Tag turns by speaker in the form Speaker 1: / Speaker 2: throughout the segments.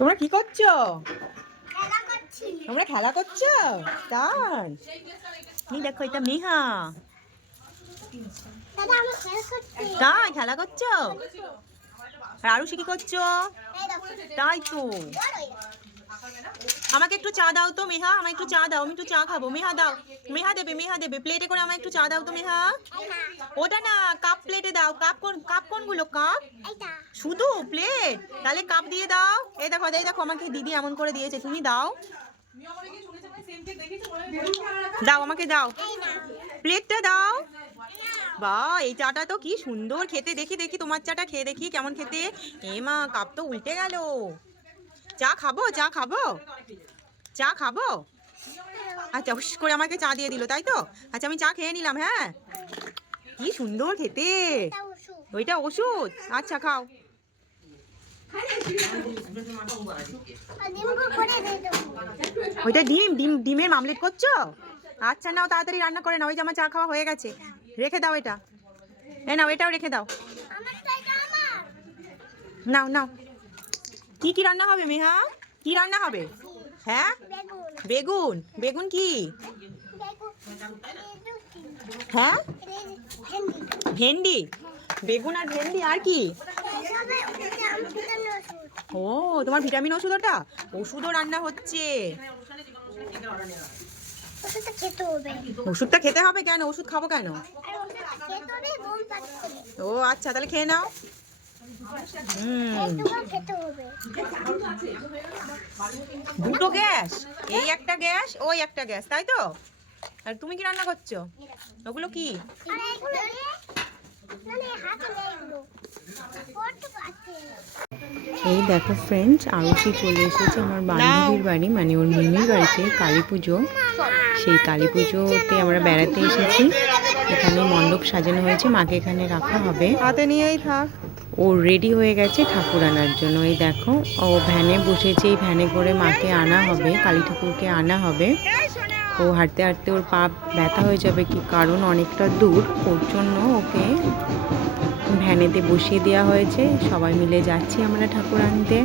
Speaker 1: তোমরা কি করছ? তোমরা খেলা করছ? তাই এই দেখো এটা মিহা। তাই খেলা করছ। আর আরুষি কি করছ? তাই তো। আমাকে একটু চা দাও তো মেহা আমাকে একটু চা দাও, আমি একটু চা খাব। মেহা দাও, মেহা দেবে মেহা দেবে। প্লেটে করে আমাকে একটু চা দাও তো মেহা। ওটা না কাপ প্লেটে দাও। কাপ কোন কাপ কোনগুলো? কাপ শুধু প্লেট তাহলে কাপ দিয়ে দাও। এই দেখো এই দেখো, আমাকে দিদি এমন করে দিয়েছে। তুমি দাও। দাও, আমাকে দাও। প্লেটটা দাও। বা, এই চাটা তো কি সুন্দর খেতে। দেখি দেখি, তোমার চাটা খেয়ে দেখি কেমন খেতে। এ মা কাপ তো উল্টে গেল। চা খাব? চা খাব? চা খাব? আচ্ছা হুস করে আমাকে চা দিয়ে দিল তাই তো? আচ্ছা আমি চা খেয়ে নিলাম হ্যাঁ? কি সুন্দর খেতে। ওইটা ওষুধ। আচ্ছা খাও। ওইটা ডিম ডিম ডিমের মামলেট করছ? আচ্ছা নাও তাড়াতাড়ি রান্না করে নাও। ওই যে আমার চা খাওয়া হয়ে গেছে। রেখে দাও এটা। এ নাও এটাও রেখে দাও। নাও নাও। কি কি রান্না হবে মেহা? কি রান্না হবে? হ্যাঁ?
Speaker 2: বেগুন।
Speaker 1: বেগুন কি? হ্যাঁ?
Speaker 2: ভেন্ডি।
Speaker 1: বেগুন আর ভেন্ডি, আর কি? ও, তোমার ভিটামিন ওষুধ ওটা? ওষুধও রান্না হচ্ছে।
Speaker 2: ওষুধটা খেতে হবে
Speaker 1: কেন? ওষুধ খাব কেন? ও আচ্ছা তাহলে খেয়ে নাও। দুটো গ্যাস এই একটা গ্যাস ওই একটা গ্যাস তাই তো? আর তুমি কি রান্না করছ? ওগুলো কি?
Speaker 3: এই দেখো ফ্রেন্ডস আরুষি চলে এসেছে আমার বান্ধবীর বাড়ি মানে ওর মিমির বাড়িতে কালী পুজো। সেই কালী পুজোতে আমরা বেড়াতে এসেছি। এখানে মণ্ডপ সাজানো হয়েছে মাকে এখানে রাখা হবে।
Speaker 1: হাতে নিয়েই থাক।
Speaker 3: ও রেডি হয়ে গেছে ঠাকুর আনার জন্য। এই দেখো ও ভ্যানে বসেছে এই ভ্যানে করে মাকে আনা হবে কালী ঠাকুরকে আনা হবে। ও হাঁটতে হাঁটতে ওর পা ব্যথা হয়ে যাবে কি কারণ অনেকটা দূর। ওর জন্য ওকে ভ্যানেতে বসিয়ে দেওয়া হয়েছে। সবাই মিলে যাচ্ছি আমরা ঠাকুর আনতে।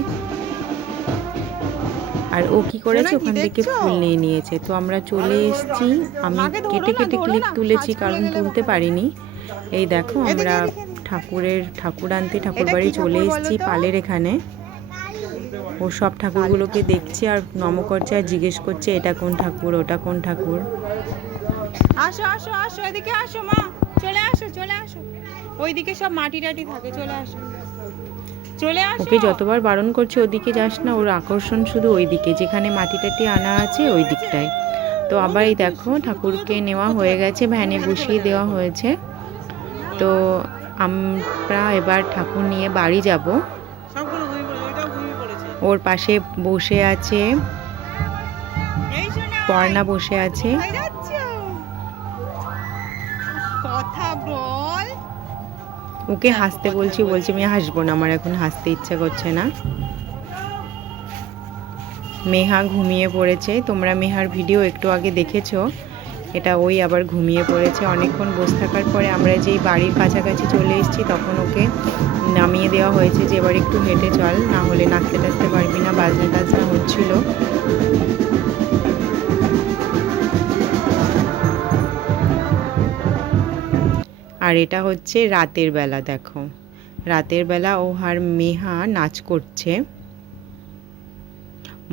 Speaker 3: আর ও কি করেছে? ওখান থেকে ফুল নিয়ে নিয়েছে। তো আমরা চলে এসেছি। আমি কেটে কেটে ক্লিপ তুলেছি কারণ তুলতে পারিনি। এই দেখো আমরা। ঠাকুরের ঠাকুর আনতে ঠাকুর বাড়ি চলে এসেছি পালের এখানে। ও সব ঠাকুরগুলোকে দেখছে আর নম করছে আর জিজ্ঞেস করছে এটা কোন ঠাকুর? ওটা কোন ঠাকুর?
Speaker 1: আসো আসো আসো এদিকে আসো মা। চলে আসো চলে আসো। ওইদিকে সব মাটি টাটি থাকে চলে আসো। চলে আসো।
Speaker 3: ওকে যতবার বারণ করছে ওদিকে যাস না ওর আকর্ষণ শুধু ওই দিকে যেখানে মাটি টাটি আনা আছে ওই দিকটায়। তো আবার এই দেখো ঠাকুরকে নেওয়া হয়ে গেছে ভ্যানে বসিয়ে দেওয়া হয়েছে। তো আমরা এবার ঠাকুর নিয়ে বাড়ি যাব। ওর পাশে বসে আছে পর্ণা বসে আছে।
Speaker 1: কথা বল।
Speaker 3: ওকে হাসতে বলছি বলছি আমি হাসবো না আমার এখন হাসতে ইচ্ছা করছে না। মেহা ঘুমিয়ে পড়েছে। তোমরা মেহার ভিডিও একটু আগে দেখেছ। এটা ওই আবার ঘুমিয়ে পড়েছে। অনেকক্ষণ বসে থাকার পরে আমরা যেই বাড়ির কাছাকাছি চলে এসেছি, তখন ওকে নামিয়ে দেওয়া হয়েছে যে, এবার একটু হেঁটে চল, না হলে নাচতে টাচতে পারবি না, বাজনা টাজনা হচ্ছিল। আর এটা হচ্ছে রাতের বেলা, দেখো। রাতের বেলা ও আর মেহা নাচ করছে।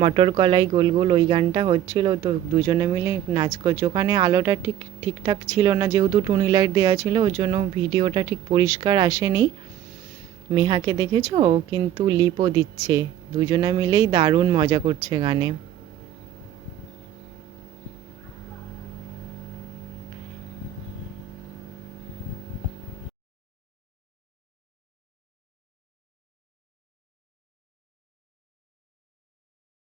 Speaker 3: মটর কলাই, গোল গোল, ওই গানটা হচ্ছিল। তো দুজনে মিলে নাচ করছে। ওখানে আলোটা ঠিক, ঠিকঠাক ছিল না। যেহেতু টুনি লাইট দেওয়া ছিল ওর জন্য ভিডিওটা ঠিক পরিষ্কার আসেনি। মেহাকে দেখেছ? কিন্তু লিপও দিচ্ছে। দুজনে মিলেই দারুণ মজা করছে গানে।